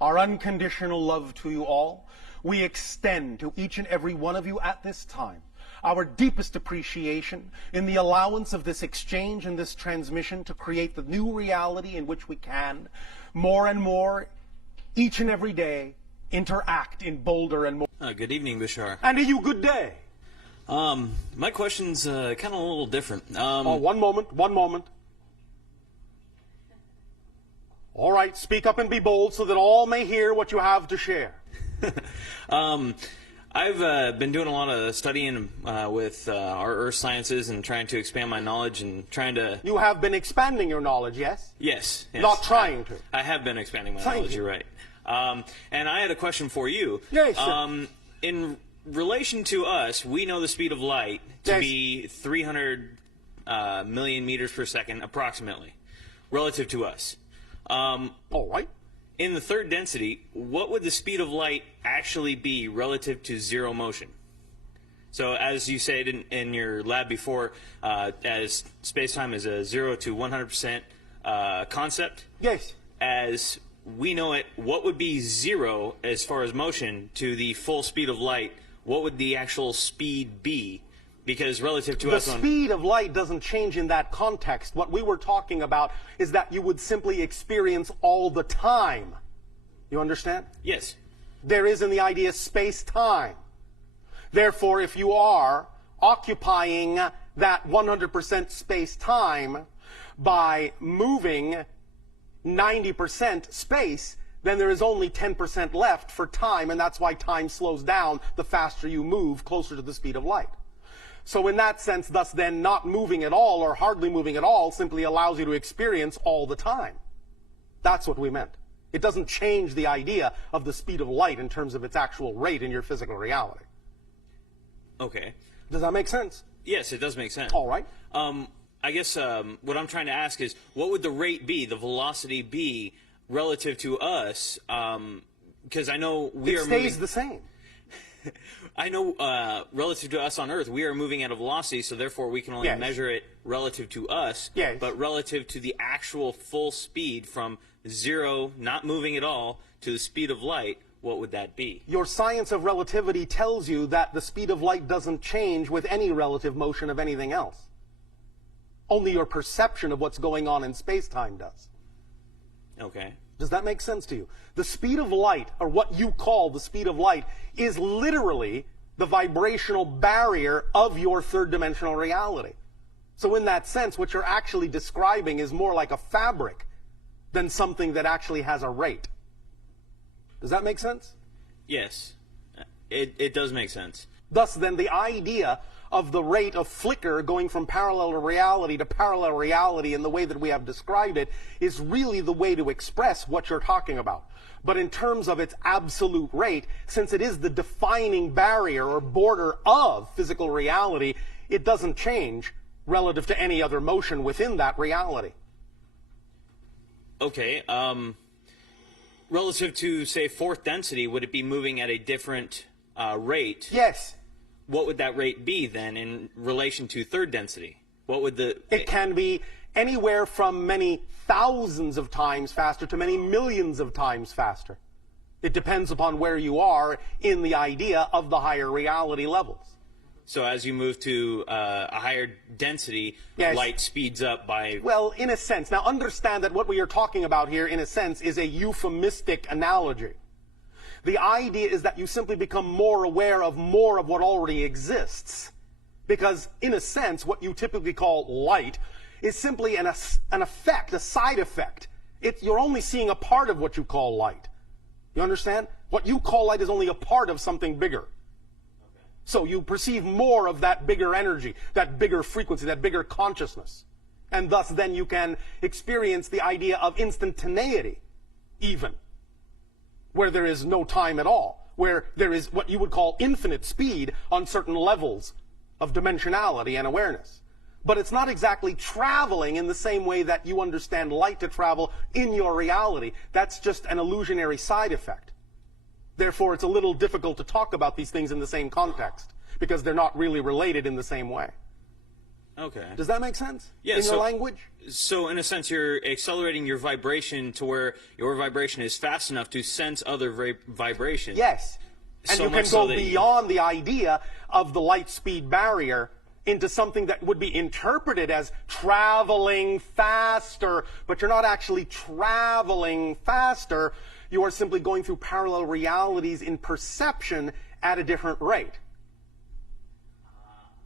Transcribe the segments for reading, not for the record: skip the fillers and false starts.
our unconditional love to you all. We extend to each and every one of you at this time our deepest appreciation in the allowance of this exchange and this transmission to create the new reality in which we can, more and more, each and every day, interact in bolder and more. Good evening, Bashar. And a you good day. My question's kind of a little different. One moment. All right, speak up and be bold so that all may hear what you have to share. I've been doing a lot of studying with our earth sciences and trying to expand my knowledge and trying to... You have been expanding your knowledge, yes? Yes. Not trying to. I have been expanding my knowledge, you're right. And I had a question for you. Yes, sir. In relation to us, we know the speed of light to be 300 million meters per second, approximately, relative to us. All right. In the third density, what would the speed of light actually be relative to zero motion? So as you said in your lab before, as space-time is a 0 to 100% concept. Yes. As we know it, what would be zero as far as motion to the full speed of light? What would the actual speed be? Because relative to us... The speed of light doesn't change in that context. What we were talking about is that you would simply experience all the time. You understand? Yes. There is in the idea space-time. Therefore, if you are occupying that 100% space-time by moving 90% space, then there is only 10% left for time, and that's why time slows down the faster you move closer to the speed of light. So in that sense, thus then, not moving at all or hardly moving at all simply allows you to experience all the time. That's what we meant. It doesn't change the idea of the speed of light in terms of its actual rate in your physical reality. Okay. Does that make sense? Yes, it does make sense. All right. I guess what I'm trying to ask is, what would the rate be, the velocity be, relative to us? Because I know we are moving... It stays the same. I know relative to us on Earth, we are moving at a velocity, so therefore we can only measure it relative to us. Yes. But relative to the actual full speed from zero, not moving at all, to the speed of light, what would that be? Your science of relativity tells you that the speed of light doesn't change with any relative motion of anything else. Only your perception of what's going on in space-time does. Okay. Does that make sense to you? The speed of light, or what you call the speed of light, is literally the vibrational barrier of your third-dimensional reality. So in that sense, what you're actually describing is more like a fabric than something that actually has a rate. Does that make sense? Yes. It does make sense. Thus, then, the idea of the rate of flicker going from parallel reality in the way that we have described it is really the way to express what you're talking about. But in terms of its absolute rate, since it is the defining barrier or border of physical reality, it doesn't change relative to any other motion within that reality. Okay. Relative to, say, fourth density, would it be moving at a different rate? Yes. What would that rate be then in relation to third density? What would the... It can be anywhere from many thousands of times faster to many millions of times faster. It depends upon where you are in the idea of the higher reality levels. So as you move to a higher density, light speeds up by... Well, in a sense. Now understand that what we are talking about here, in a sense, is a euphemistic analogy. The idea is that you simply become more aware of more of what already exists. Because, in a sense, what you typically call light is simply an effect, a side effect. You're only seeing a part of what you call light. You understand? What you call light is only a part of something bigger. So you perceive more of that bigger energy, that bigger frequency, that bigger consciousness. And thus, then you can experience the idea of instantaneity, even, where there is no time at all, where there is what you would call infinite speed on certain levels of dimensionality and awareness. But it's not exactly traveling in the same way that you understand light to travel in your reality. That's just an illusionary side effect. Therefore, it's a little difficult to talk about these things in the same context, because they're not really related in the same way. Okay. Does that make sense? Yeah, in your so- language? So in a sense, you're accelerating your vibration to where your vibration is fast enough to sense other vibrations. Yes. And So you can much so go that beyond the idea of the light speed barrier into something that would be interpreted as traveling faster, but you're not actually traveling faster. You are simply going through parallel realities in perception at a different rate.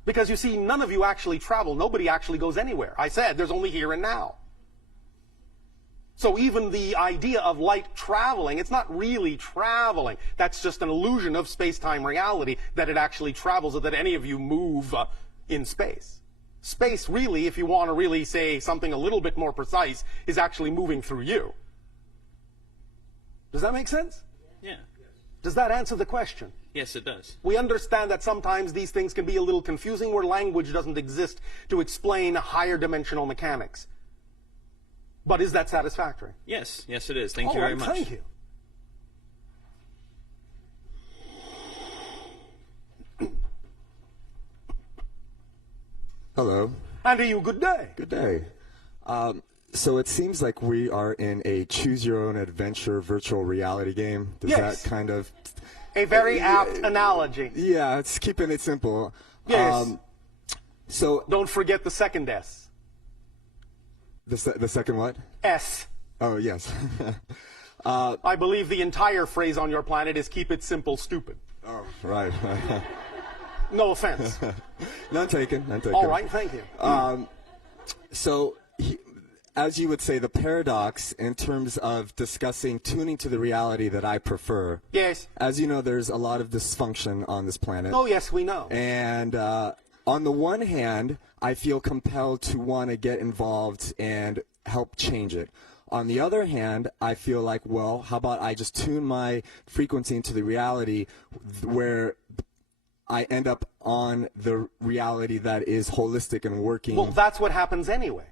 Because you see, none of you actually travel. Nobody actually goes anywhere. I said there's only here and now. So even the idea of light traveling, it's not really traveling. That's just an illusion of space-time reality that it actually travels or that any of you move in space. Space really, if you want to really say something a little bit more precise, is actually moving through you. Does that make sense? Yeah. Does that answer the question? Yes, it does. We understand that sometimes these things can be a little confusing where language doesn't exist to explain higher dimensional mechanics. But is that satisfactory? Yes. Yes, it is. Thank All you very right, much. thank you. Hello. And to you, good day. Good day. So it seems like we are in a choose-your-own-adventure virtual reality game. Does Yes. that kind of... A very apt analogy. Yeah, it's keeping it simple. Yes. So Don't forget the second S. the second what? S. Oh, yes. I believe the entire phrase on your planet is keep it simple, stupid. Oh, right. No offense. None taken. None taken. All right, thank you. So, as you would say, the paradox in terms of discussing tuning to the reality that I prefer. Yes. As you know, there's a lot of dysfunction on this planet. Oh, yes, we know. And on the one hand, I feel compelled to want to get involved and help change it. On the other hand, I feel like, well, how about I just tune my frequency into the reality where I end up on the reality that is holistic and working. Well, that's what happens anyway.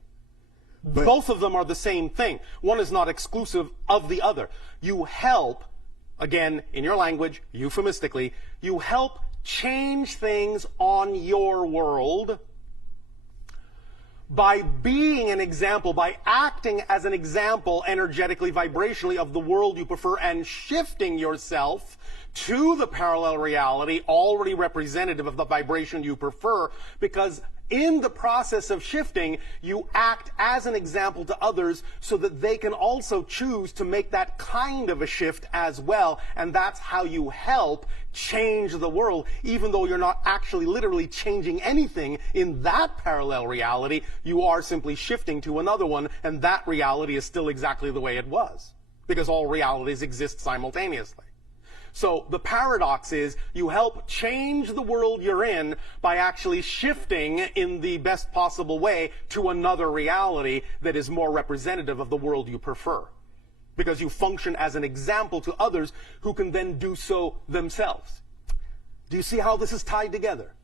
But- Both of them are the same thing. One is not exclusive of the other. You help, again, in your language, euphemistically, you help change things on your world by being an example, by acting as an example energetically, vibrationally of the world you prefer and shifting yourself to the parallel reality already representative of the vibration you prefer, because in the process of shifting, you act as an example to others so that they can also choose to make that kind of a shift as well. And that's how you help change the world, even though you're not actually literally changing anything in that parallel reality. You are simply shifting to another one, and that reality is still exactly the way it was, because all realities exist simultaneously. So the paradox is you help change the world you're in by actually shifting in the best possible way to another reality that is more representative of the world you prefer. Because you function as an example to others who can then do so themselves. Do you see how this is tied together?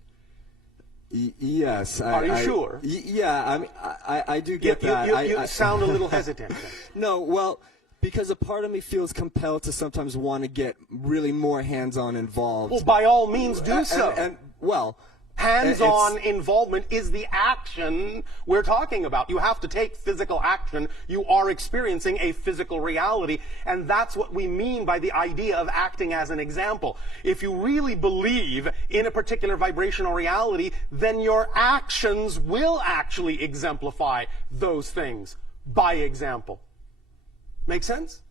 Yes. Are you sure? Yeah, I mean, I do get that. You sound a little hesitant. No, well, because a part of me feels compelled to sometimes want to get really more hands-on involved. Well, by all means do so. Well, hands-on involvement is the action we're talking about. You have to take physical action. You are experiencing a physical reality, and that's what we mean by the idea of acting as an example. If you really believe in a particular vibrational reality, then your actions will actually exemplify those things by example. Make sense?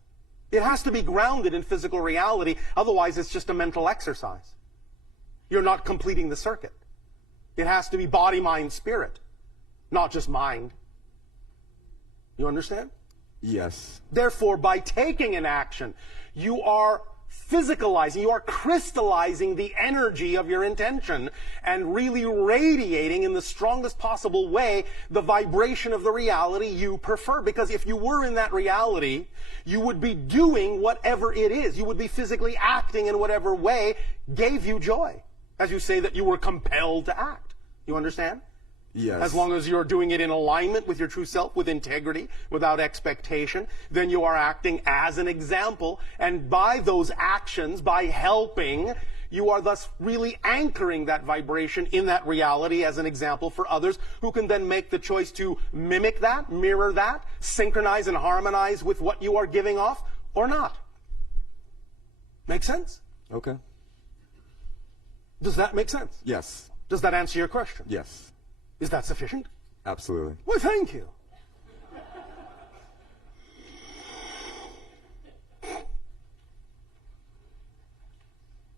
It has to be grounded in physical reality, otherwise it's just a mental exercise. You're not completing the circuit. It has to be body, mind, spirit, not just mind. You understand? yes. Therefore, by taking an action, you are physicalizing, you are crystallizing the energy of your intention and really radiating in the strongest possible way the vibration of the reality you prefer. Because if you were in that reality, you would be doing whatever it is. You would be physically acting in whatever way gave you joy. As you say that you were compelled to act. You understand? Yes. As long as you're doing it in alignment with your true self, with integrity, without expectation, then you are acting as an example. And by those actions, by helping, You are thus really anchoring that vibration in that reality as an example for others who can then make the choice to mimic that, mirror that, synchronize and harmonize with what you are giving off or not. Make sense? Okay. Does that make sense? Yes. Does that answer your question? Yes. Is that sufficient? Absolutely. Well, thank you.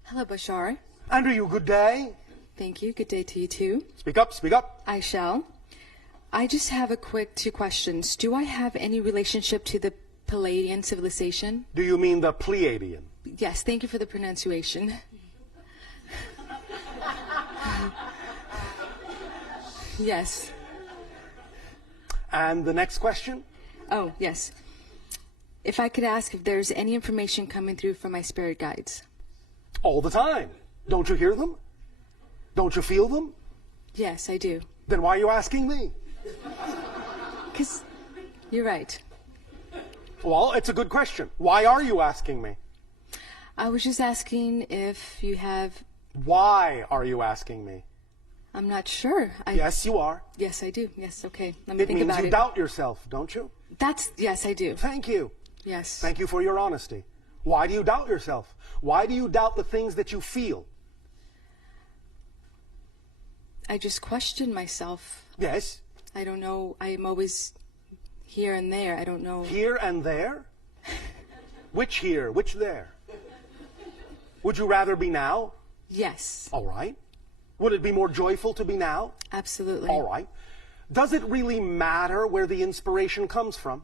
Hello, Bashar. Andrew, good day. Thank you. Good day to you, too. Speak up, speak up. I shall. I just have a quick 2 questions. Do I have any relationship to the Palladian civilization? Do you mean the Pleiadian? Yes, thank you for the pronunciation. Yes. And the next question? Oh, yes. If I could ask if there's any information coming through from my spirit guides. All the time. Don't you hear them? Don't you feel them? Yes, I do. Then why are you asking me? Because you're right. Well, it's a good question. Why are you asking me? I was just asking if you have... Why are you asking me? I'm not sure. Yes, you are. Yes, I do. Yes, okay. Let me It think means about you it. doubt yourself, don't you? Yes, I do. Thank you. Yes. Thank you for your honesty. Why do you doubt yourself? Why do you doubt the things that you feel? I just question myself. Yes. I don't know. I'm always here and there. I don't know. Here and there? Which here? Which there? Would you rather be now? Yes, All right. Would it be more joyful to be now? absolutely. All right. Does it really matter where the inspiration comes from?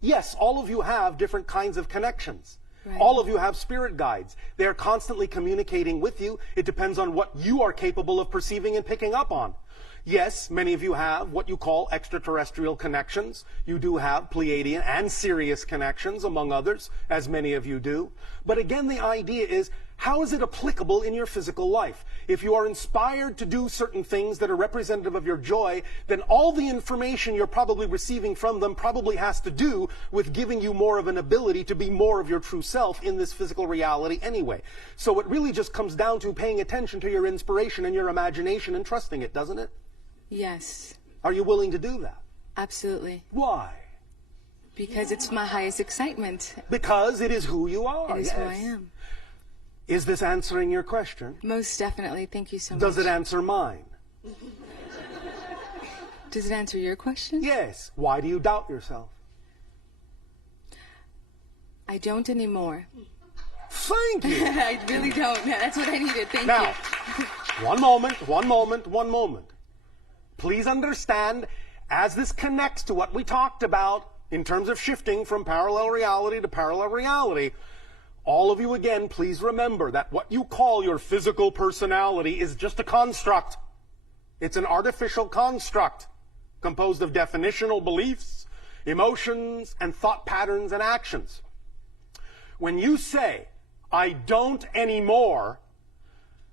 Yes, all of you have different kinds of connections. Right. All of you have spirit guides. They are constantly communicating with you. It depends on what you are capable of perceiving and picking up on. Yes, many of you have what you call extraterrestrial connections. You do have Pleiadian and Sirius connections, among others, as many of you do. But again, the idea is, how is it applicable in your physical life? If you are inspired to do certain things that are representative of your joy, then all the information you're probably receiving from them probably has to do with giving you more of an ability to be more of your true self in this physical reality anyway. So it really just comes down to paying attention to your inspiration and your imagination and trusting it, doesn't it? Yes, Are you willing to do that? absolutely. Why? Because it's my highest excitement. Because it is who you are. It is yes. who I am. Is this answering your question? Most definitely. Thank you so much. Does it answer mine? Does it answer your question? Yes. Why do you doubt yourself? I don't anymore. Thank you. I really don't. That's what I needed. Thank Now, you. one moment. Please understand, as this connects to what we talked about in terms of shifting from parallel reality to parallel reality, all of you again, please remember that what you call your physical personality is just a construct. It's an artificial construct composed of definitional beliefs, emotions, and thought patterns and actions. When you say, I don't anymore,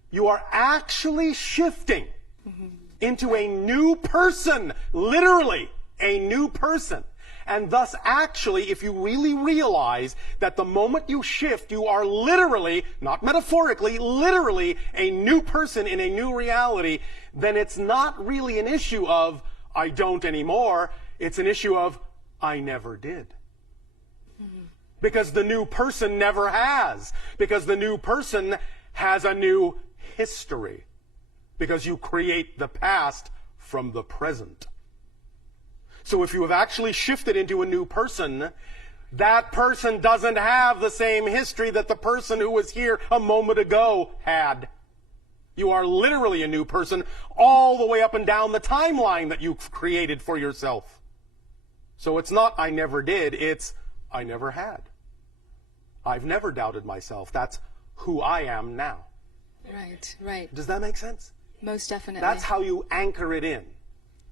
you are actually shifting into a new person, literally a new person. And thus, actually, if you really realize that the moment you shift, you are literally, not metaphorically, literally a new person in a new reality, then it's not really an issue of, I don't anymore. It's an issue of, I never did. Because the new person never has. Because the new person has a new history. Because you create the past from the present. So if you have actually shifted into a new person, that person doesn't have the same history that the person who was here a moment ago had. You are literally a new person all the way up and down the timeline that you've created for yourself. So it's not I never did, it's I never had. I've never doubted myself. That's who I am now. Right, right. Does that make sense? Most definitely. That's how you anchor it in.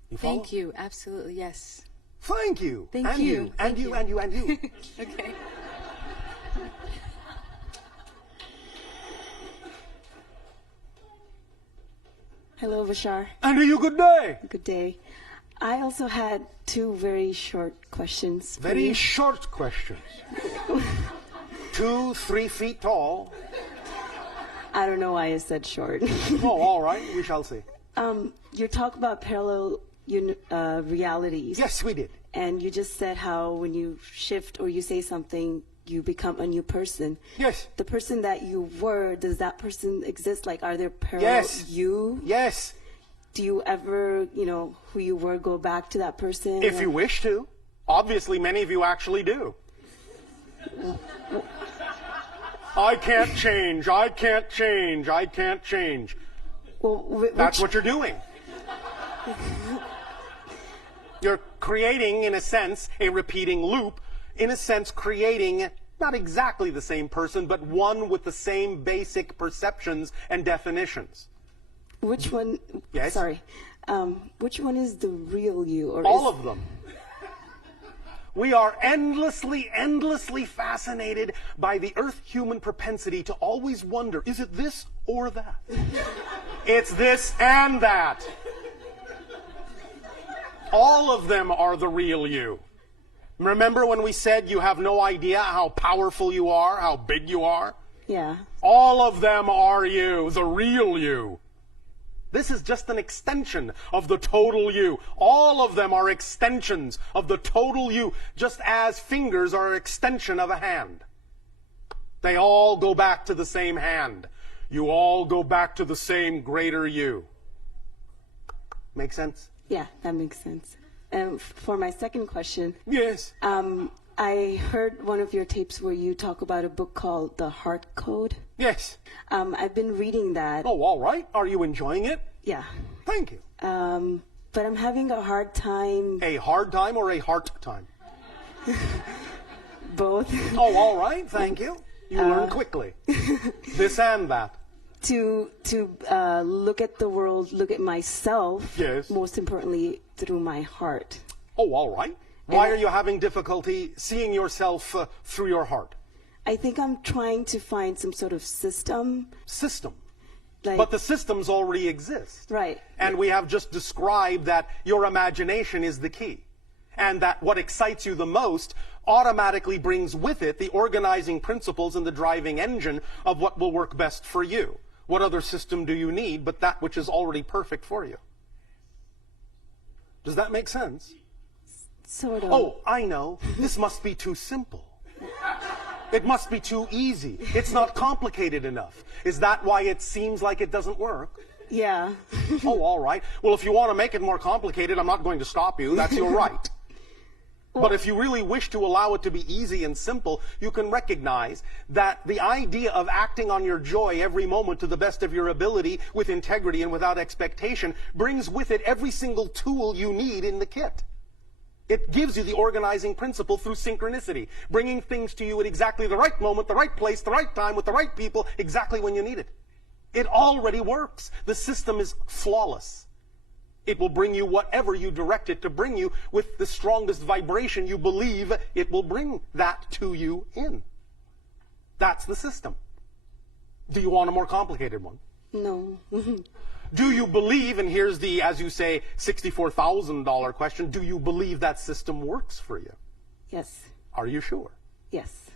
You follow? Thank you. Absolutely, yes. Thank you. Thank and you. And Thank you, you. and you, and you. Okay. Hello, Bashar. And you good day. Good day. I also had 2 very short questions. for Very you. short questions. 2, 3 feet tall. I don't know why I said short. Oh, all right. We shall see. You talk about parallel realities. Yes, we did. And you just said how when you shift or you say something, you become a new person. Yes. The person that you were, does that person exist? Like, are there parallel Yes. you? Yes. Do you ever, who you were, go back to that person? If you wish to. Obviously, many of you actually do. I can't change. I can't change. I can't change. Well, That's what you're doing. You're creating, in a sense, a repeating loop, in a sense, creating not exactly the same person, but one with the same basic perceptions and definitions. Which one? Yes? Sorry. Which one is the real you? Or All of them. We are endlessly, endlessly fascinated by the Earth-human propensity to always wonder, is it this or that? It's this and that. All of them are the real you. Remember when we said you have no idea how powerful you are, how big you are? Yeah. All of them are you, the real you. This is just an extension of the total you. All of them are extensions of the total you, just as fingers are an extension of a hand. They all go back to the same hand. You all go back to the same greater you. Make sense? Yeah, that makes sense. And for my second question, Yes. I heard one of your tapes where you talk about a book called The Heart Code. Yes. I've been reading that. Oh, all right. Are you enjoying it? Yeah. Thank you. But I'm having a hard time. A hard time or a heart time? Both. Oh, all right. Thank you. You learn quickly. This and that. to look at the world, look at myself. Yes. Most importantly, through my heart. Oh, all right. Why are you having difficulty seeing yourself through your heart? I think I'm trying to find some sort of system. System. Like, But the systems already exist. Right. And we have just described that your imagination is the key. And that what excites you the most automatically brings with it the organizing principles and the driving engine of what will work best for you. What other system do you need but that which is already perfect for you? Does that make sense? Sort of. Oh, I know. This must be too simple. It must be too easy. It's not complicated enough. Is that why it seems like it doesn't work? Yeah. Oh, all right. Well, if you want to make it more complicated, I'm not going to stop you. That's your right. But if you really wish to allow it to be easy and simple, you can recognize that the idea of acting on your joy every moment to the best of your ability, with integrity and without expectation, brings with it every single tool you need in the kit. It gives you the organizing principle through synchronicity, bringing things to you at exactly the right moment, the right place, the right time, with the right people, exactly when you need it. It already works. The system is flawless. It will bring you whatever you direct it to bring you with the strongest vibration you believe it will bring that to you in. That's the system. Do you want a more complicated one? No. Do you believe, and here's the, as you say, $64,000 question, do you believe that system works for you? Yes. Are you sure? Yes.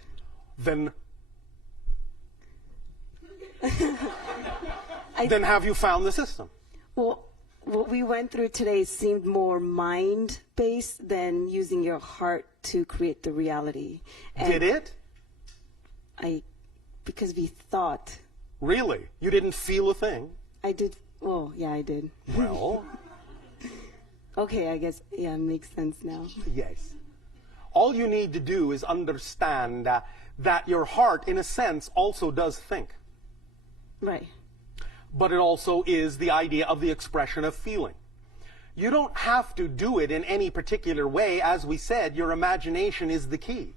Then then have you found the system? Well, what we went through today seemed more mind-based than using your heart to create the reality. And Did it? because we thought. Really? You didn't feel a thing? I did. Well, yeah, I did. Well, Okay, I guess, yeah, it makes sense now. yes. All you need to do is understand that your heart, in a sense, also does think. Right. But it also is the idea of the expression of feeling. You don't have to do it in any particular way. As we said, your imagination is the key.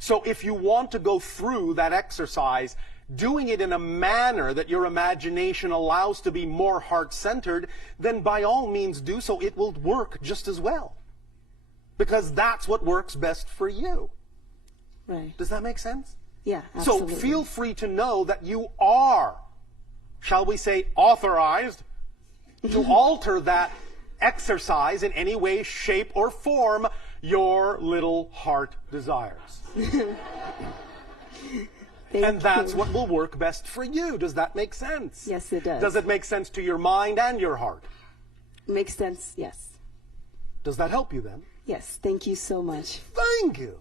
So if you want to go through that exercise, doing it in a manner that your imagination allows to be more heart-centered, then by all means do so. It will work just as well. Because that's what works best for you. Right. Does that make sense? Yeah, absolutely. So feel free to know that you are, shall we say, authorized to alter that exercise in any way, shape, or form your little heart desires. And that's you. what will work best for you. Does that make sense? Yes, it does. Does it make sense to your mind and your heart? Makes sense, yes. Does that help you then? Yes, thank you so much. Thank you.